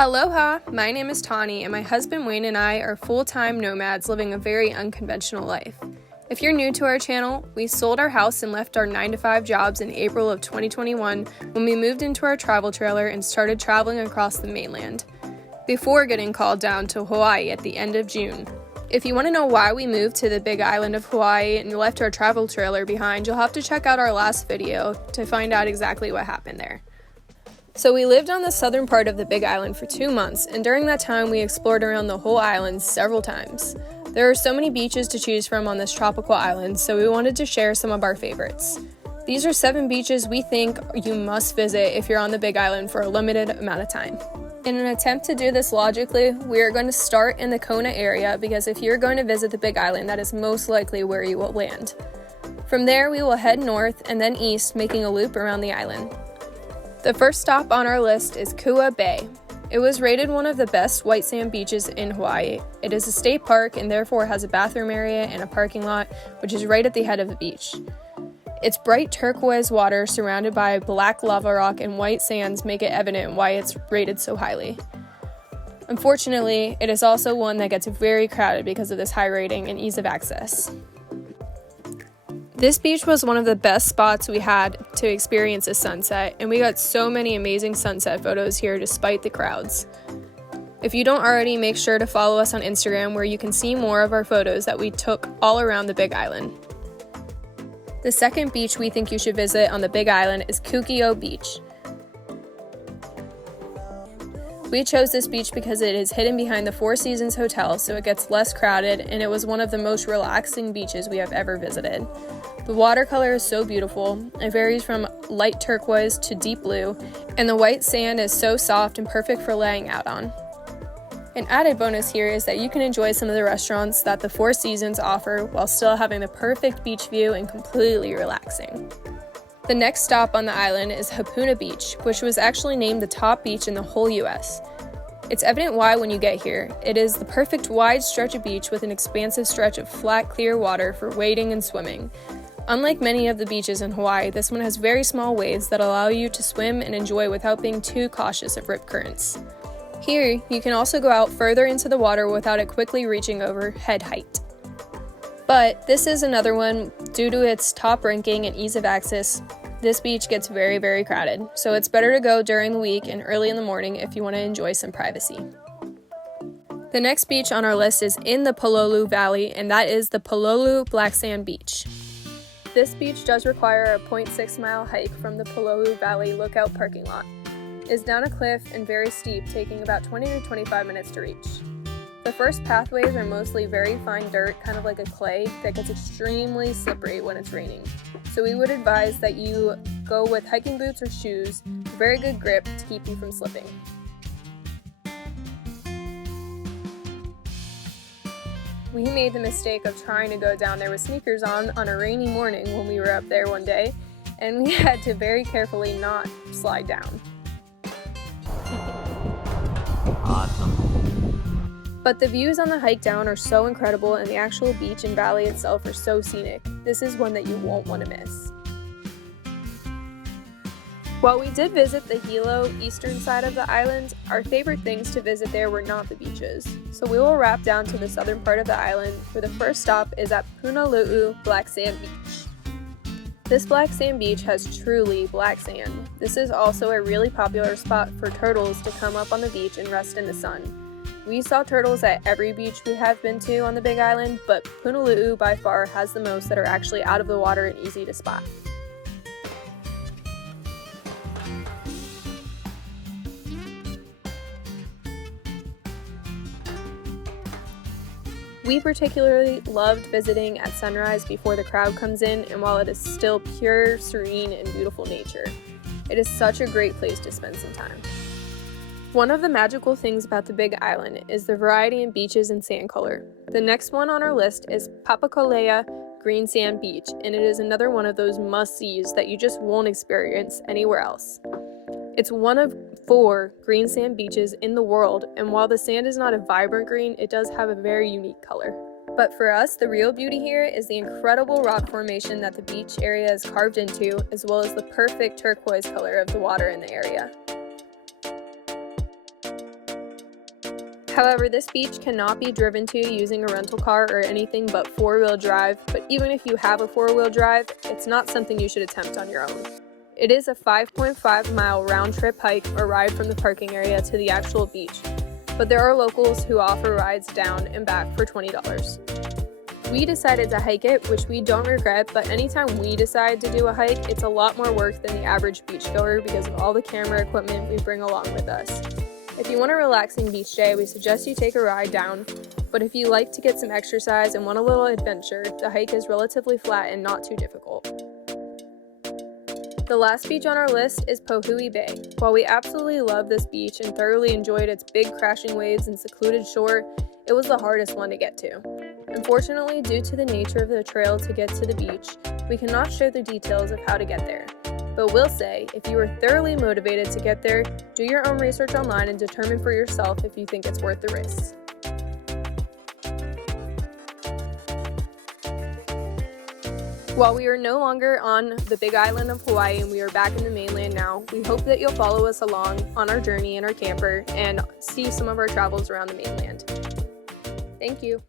Aloha, my name is Tawny, and my husband Wayne and I are full-time nomads living a very unconventional life. If you're new to our channel, we sold our house and left our 9-to-5 jobs in April of 2021 when we moved into our travel trailer and started traveling across the mainland, before getting called down to Hawaii at the end of June. If you want to know why we moved to the big island of Hawaii and left our travel trailer behind, you'll have to check out our last video to find out exactly what happened there. So we lived on the southern part of the Big Island for 2 months, and during that time we explored around the whole island several times. There are so many beaches to choose from on this tropical island, so we wanted to share some of our favorites. These are 7 beaches we think you must visit if you're on the Big Island for a limited amount of time. In an attempt to do this logically, we are going to start in the Kona area because if you're going to visit the Big Island, that is most likely where you will land. From there, we will head north and then east, making a loop around the island. The first stop on our list is Kua Bay. It was rated one of the best white sand beaches in Hawaii. It is a state park and therefore has a bathroom area and a parking lot, which is right at the head of the beach. Its bright turquoise water surrounded by black lava rock and white sands make it evident why it's rated so highly. Unfortunately, it is also one that gets very crowded because of this high rating and ease of access. This beach was one of the best spots we had to experience a sunset, and we got so many amazing sunset photos here despite the crowds. If you don't already, make sure to follow us on Instagram where you can see more of our photos that we took all around the Big Island. The second beach we think you should visit on the Big Island is Kukio Beach. We chose this beach because it is hidden behind the Four Seasons Hotel, so it gets less crowded, and it was one of the most relaxing beaches we have ever visited. The watercolor is so beautiful. It varies from light turquoise to deep blue, and the white sand is so soft and perfect for laying out on. An added bonus here is that you can enjoy some of the restaurants that the Four Seasons offer while still having the perfect beach view and completely relaxing. The next stop on the island is Hapuna Beach, which was actually named the top beach in the whole US. It's evident why when you get here. It is the perfect wide stretch of beach with an expansive stretch of flat, clear water for wading and swimming. Unlike many of the beaches in Hawaii, this one has very small waves that allow you to swim and enjoy without being too cautious of rip currents. Here, you can also go out further into the water without it quickly reaching over head height. But this is another one, due to its top ranking and ease of access, this beach gets very, very crowded, so it's better to go during the week and early in the morning if you want to enjoy some privacy. The next beach on our list is in the Pololu Valley, and that is the Pololu Black Sand Beach. This beach does require a 0.6-mile hike from the Pololu Valley lookout parking lot. It is down a cliff and very steep, taking about 20 to 25 minutes to reach. The first pathways are mostly very fine dirt, kind of like a clay, that gets extremely slippery when it's raining. So we would advise that you go with hiking boots or shoes, very good grip to keep you from slipping. We made the mistake of trying to go down there with sneakers on a rainy morning when we were up there one day, and we had to very carefully not slide down. Awesome. But the views on the hike down are so incredible, and the actual beach and valley itself are so scenic. This is one that you won't want to miss. While we did visit the Hilo eastern side of the island, our favorite things to visit there were not the beaches. So we will wrap down to the southern part of the island, where the first stop is at Punalu'u Black Sand Beach. This black sand beach has truly black sand. This is also a really popular spot for turtles to come up on the beach and rest in the sun. We saw turtles at every beach we have been to on the Big Island, but Punaluu by far has the most that are actually out of the water and easy to spot. We particularly loved visiting at sunrise before the crowd comes in, and while it is still pure, serene, and beautiful nature. It is such a great place to spend some time. One of the magical things about the Big Island is the variety in beaches and sand color. The next one on our list is Papakolea Green Sand Beach, and it is another one of those must-sees that you just won't experience anywhere else. It's one of 4 green sand beaches in the world, and while the sand is not a vibrant green, it does have a very unique color. But for us, the real beauty here is the incredible rock formation that the beach area is carved into, as well as the perfect turquoise color of the water in the area. However, this beach cannot be driven to using a rental car or anything but four-wheel drive, but even if you have a four-wheel drive, it's not something you should attempt on your own. It is a 5.5-mile round-trip hike or ride from the parking area to the actual beach, but there are locals who offer rides down and back for $20. We decided to hike it, which we don't regret, but anytime we decide to do a hike, it's a lot more work than the average beachgoer because of all the camera equipment we bring along with us. If you want a relaxing beach day, we suggest you take a ride down, but if you like to get some exercise and want a little adventure, the hike is relatively flat and not too difficult. The last beach on our list is Pohue Bay. While we absolutely love this beach and thoroughly enjoyed its big crashing waves and secluded shore, it was the hardest one to get to. Unfortunately, due to the nature of the trail to get to the beach, we cannot share the details of how to get there. But we'll say, if you are thoroughly motivated to get there, do your own research online and determine for yourself if you think it's worth the risks. While we are no longer on the big island of Hawaii and we are back in the mainland now, we hope that you'll follow us along on our journey in our camper and see some of our travels around the mainland. Thank you.